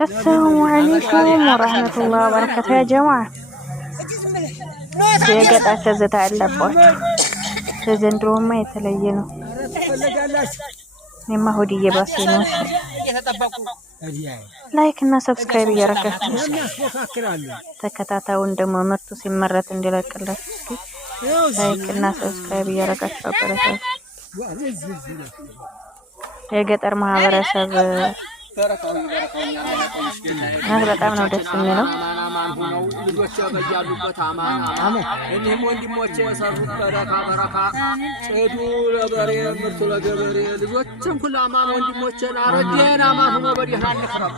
السلام عليكم ورحمة الله وبركاته يا جماعة. የገጠር ትዝታ ያለባችሁ ዘንድሮማ የተለየ ነው። እኔማ ሆድ እየባሰኝ ነው። ላይክ እና ሰብስክራይብ እያረጋችሁ ተከታታዩን ደግሞ ምርቱ ሲመረት እንዲለቅላችሁ ላይክ እና ሰብስክራይብ እያረጋችሁ አበረታቱ። የገጠር ማህበረሰብ በጣም ነው ደስ የሚለው። ልጆች በያሉበት አማን እኒህም ወንድሞቼ የሰሩት በረካ ጭዱ ለበሬ ምርቱ ለገበሬ ልጆችም ሁሉ አማን ወንድሞቼን አረዴን አማን ሆኖ በደህና እንክረም።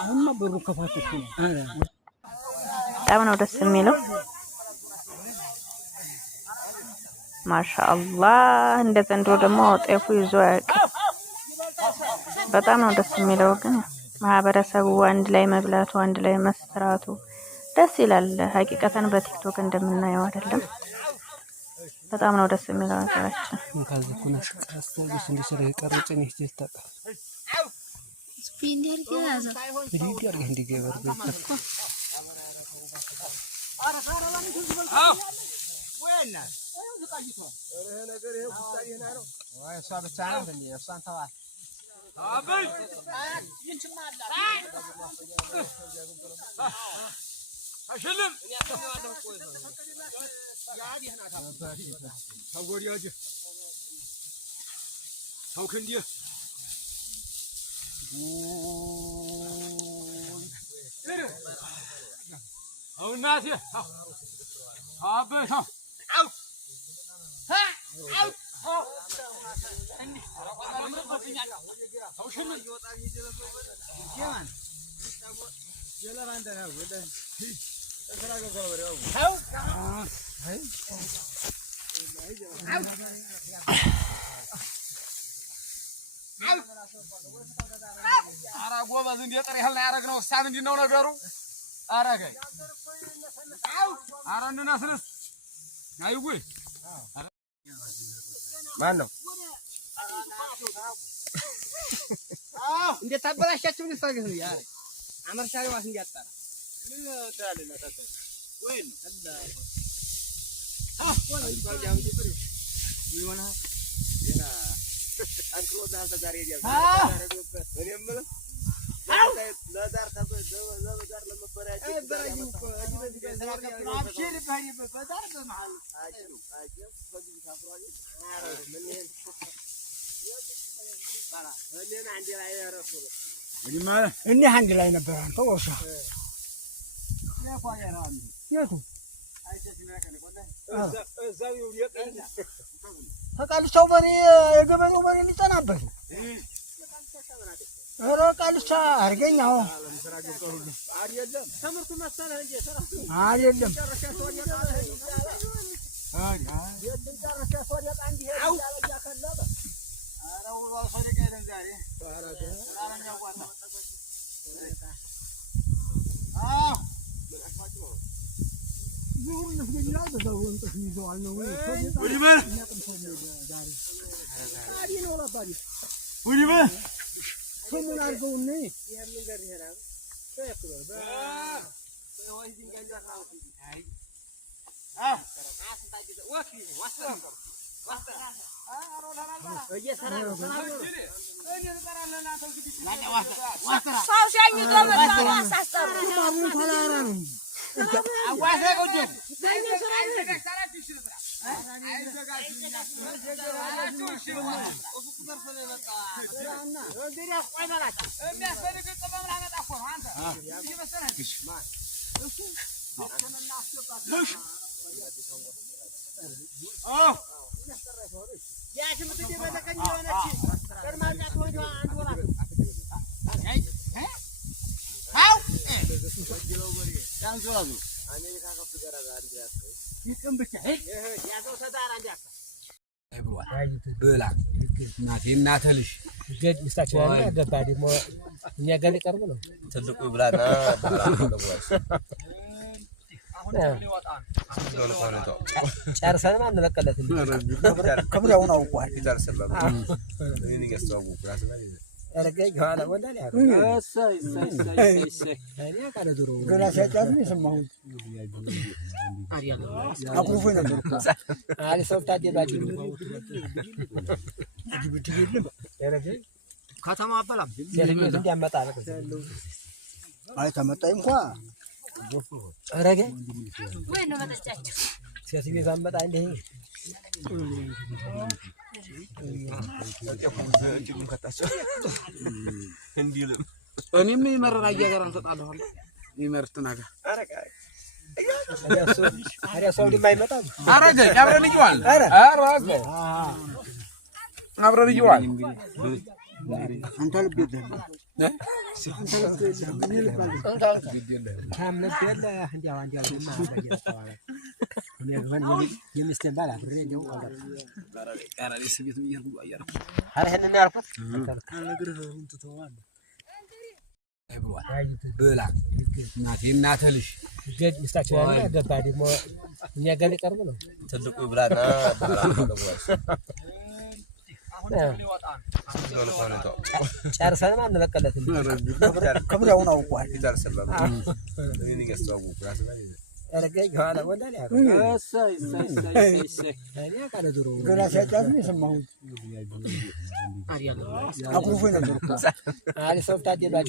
አሁን በሩ ከፋቶች በጣም ነው ደስ የሚለው። ማሻአላህ እንደ ዘንድሮ ደግሞ ጤፉ ይዞ አያውቅም። በጣም ነው ደስ የሚለው። ግን ማህበረሰቡ አንድ ላይ መብላቱ አንድ ላይ መስራቱ ደስ ይላል። ሀቂቀተን በቲክቶክ እንደምናየው አይደለም። በጣም ነው ደስ የሚለው ነገራችን። ጎበዝ እንደ ጥሬ ህልና ያረግነው ሳን እንዲነው ነገሩ አረጋይ አረ እንነስርስ አይጉይ ማን ነው እንዴ ታበላሻችሁ ልሳገስ ነው ያረ አመርሻሪ ዋስ እንዲያጣራ ምን ታለና ታታ ወይ አላህ ወይ ባጃም ዲብሪ ይሆና የና አንክሎ ዳንተ ዛሬ ያያ እኔም ለዳር ተበደው ለዳር ለመበራጭ እበራኝ እኮ አብሽር ባይ በዳር በመሃል አጅሩ አጅሩ በዚህ ታፍሯል አረ ምን ይሄን ባላ ለኔ አንዴ ላይ ያረፈው እኔ አንድ ላይ ነበር አንተ ወሳ ያቋያራም የቱ እዛው ይወጣል ተቃልቻው በሬ የገበሬው በሬ ሊጠናበት ኧረ ቃልቻ አርገኛው አይደለም ትምህርቱ መሰለህ እንጂ አይደለም ثمن عرفوني يا من غير هنا فيكبر هو يدين جندا ناوي هاي وكي واسطه يا سلام እናትልሽ ገድ ምስታቸው ያለ ገባ ደግሞ እኛ ጋር ሊቀርብ ነው ትልቁ ብላና ጨርሰን ማን ለቀለት ክብረውን አውቋል ይደርስልናል እኔ ገስተው ጉራትና አረጋይ ኋላ ወንዳ ላይ እኔ አቃለ ድሮ ገና ሲያጫት ነው የሰማሁት። አኩርፎ ነበር አለ ሰው ታደባጭ ጅቡቲ የለም አረጋይ ከተማ አባላም ለምን እንዲያመጣ ነው አይ ተመጣይ እንኳን አረጋይ ወይ ነው መጣጫቸው ሲያስቢዛመጣ እንደ እኔም ይመረራ እያገራን ተጣጣለሁ ይመርት ነገር አረጋይ አሪያ ሰው እንደማይመጣ አረጋይ አብረን ይዋል አረጋይ አብረን ይዋል አንተ ልብ የለም አንተ ልብ የለም ካምነት ያለ እንዲያው በየተዋለ የሚስተን ባላ ብሬው አራሪ ስቤት ይያርጉ አያር አረህና ያልኩት ካልነግርህም ትተዋል አይብሏል ብላ እናትልሽ ገድ ምስታቸው ያለ ገባ ደግሞ እኛ ጋር ሊቀርብ ነው ትልቁ ይብላና ጨርሰን ማን ለቀለት ከብራውን አውቋል ይታርሰላ እኔ ያስተዋውቁ አረጋይ ኋላ ወንዳ ላይ እኔ አቃለ ድሮ ገና ሲያጫት ነው የሰማሁት። አኩርፎ ነበር አለ ሰው ታደባጭ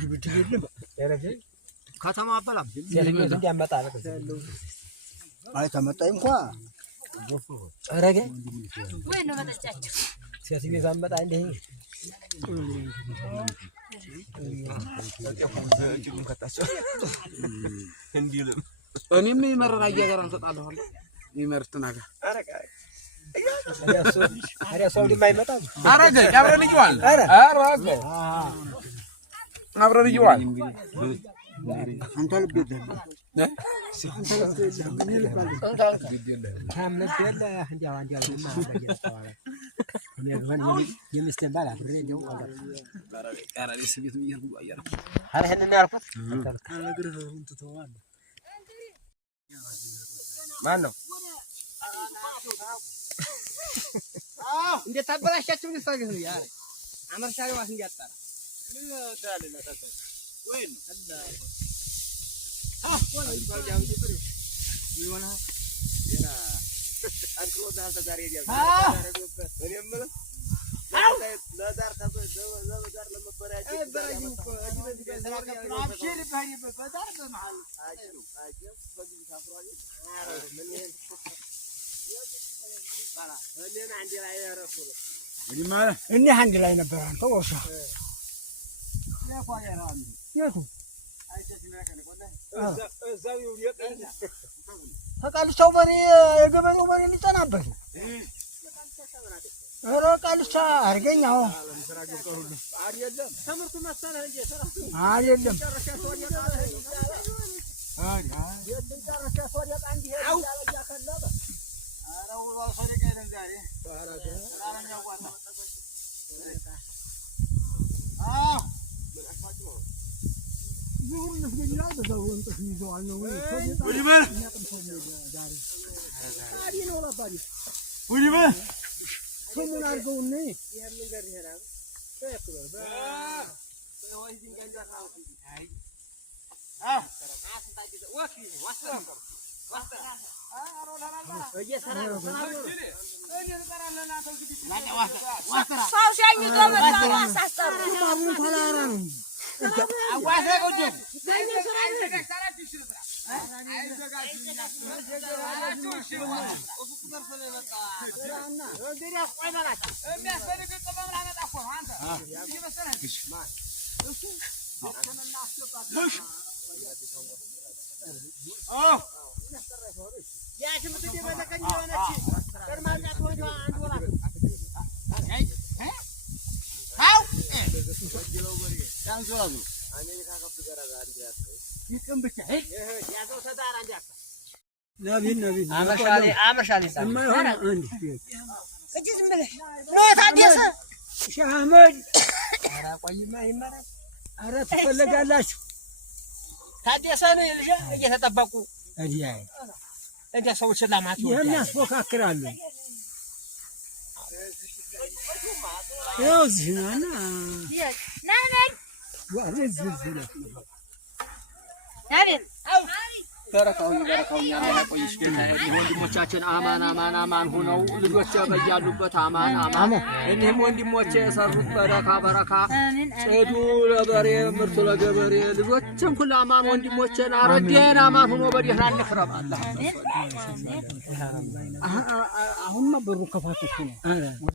ጅቡቲ የለም አረጋይ ከተማ አባላም ለምን እንዲያመጣ ነው አይ ተመጣይ እንኳን አረጋይ ወይ ነው መጣጫቸው ሲያስቢ ዛመጣ እንደ እኔም ይመረራ እያገራን ተጣጣለሁ ይመርት ነገር አረጋይ አሪያ ሰው እንደማይመጣ አረጋይ አብረን ይዋል አረጋይ አብረን ይዋል አንተ ልብ የለም አንተ ልብ የለም ካምነት ያለ እንዲያው በየተዋለ የሚስተን ባላ ብሬው አራሪ ስቤት ይያርጉ አያር አረህና ያልኩት ካልነግርህም ትተዋል ማን ነው እንዴት አበላሻችሁ ልሳገህ ነው ያረ አመርሻሪው አስ እንዲያጣራ ምን ታላለና ታታ ወይ ነው ወላ ይባጃም ጅብሪ ይሆና የና አንክሮ ዳንተ ዛሬ ያያዝ እኔም ለዳር ለዳር ለመበራጭ አብሽር ባህሪ በዳር በመሃል በዚህ ታፍሯል እኔ አንድ ላይ ነበር አንተ ወሻ የቱ ተቃልቻው በሬ የገበሬው በሬ ሊጠናበት ኧረ ቃልቻ አርገኛው አይደለም ትምህርቱ መሰለህ እንጂ አይደለም ምን አርገው ነው نبي عمرشالي ما هون عندي كجز ملح نوت عديسه شامل ኧረ ቆይማ ይመረጥ ኧረ ትፈልጋላችሁ ታዲያሳ ነው ልጅ እየተጠበቁ እዲያይ እዳ ሰዎች ለማት የሚያስፎካክራሉ ያው እዚህ ነው እና ወንድሞቻችን አማን ሆነው ልጆች በያሉበት አማን እኒህም ወንድሞቼ የሰሩት በረካ ጽዱ ለበሬ ምርቱ ለገበሬ ልጆችም ሁሉ አማን ወንድሞቼን አረዴን አማን ሆኖ በደህና እንክረም አላህ። አሁንማ በሩ ከፋቶች ነው።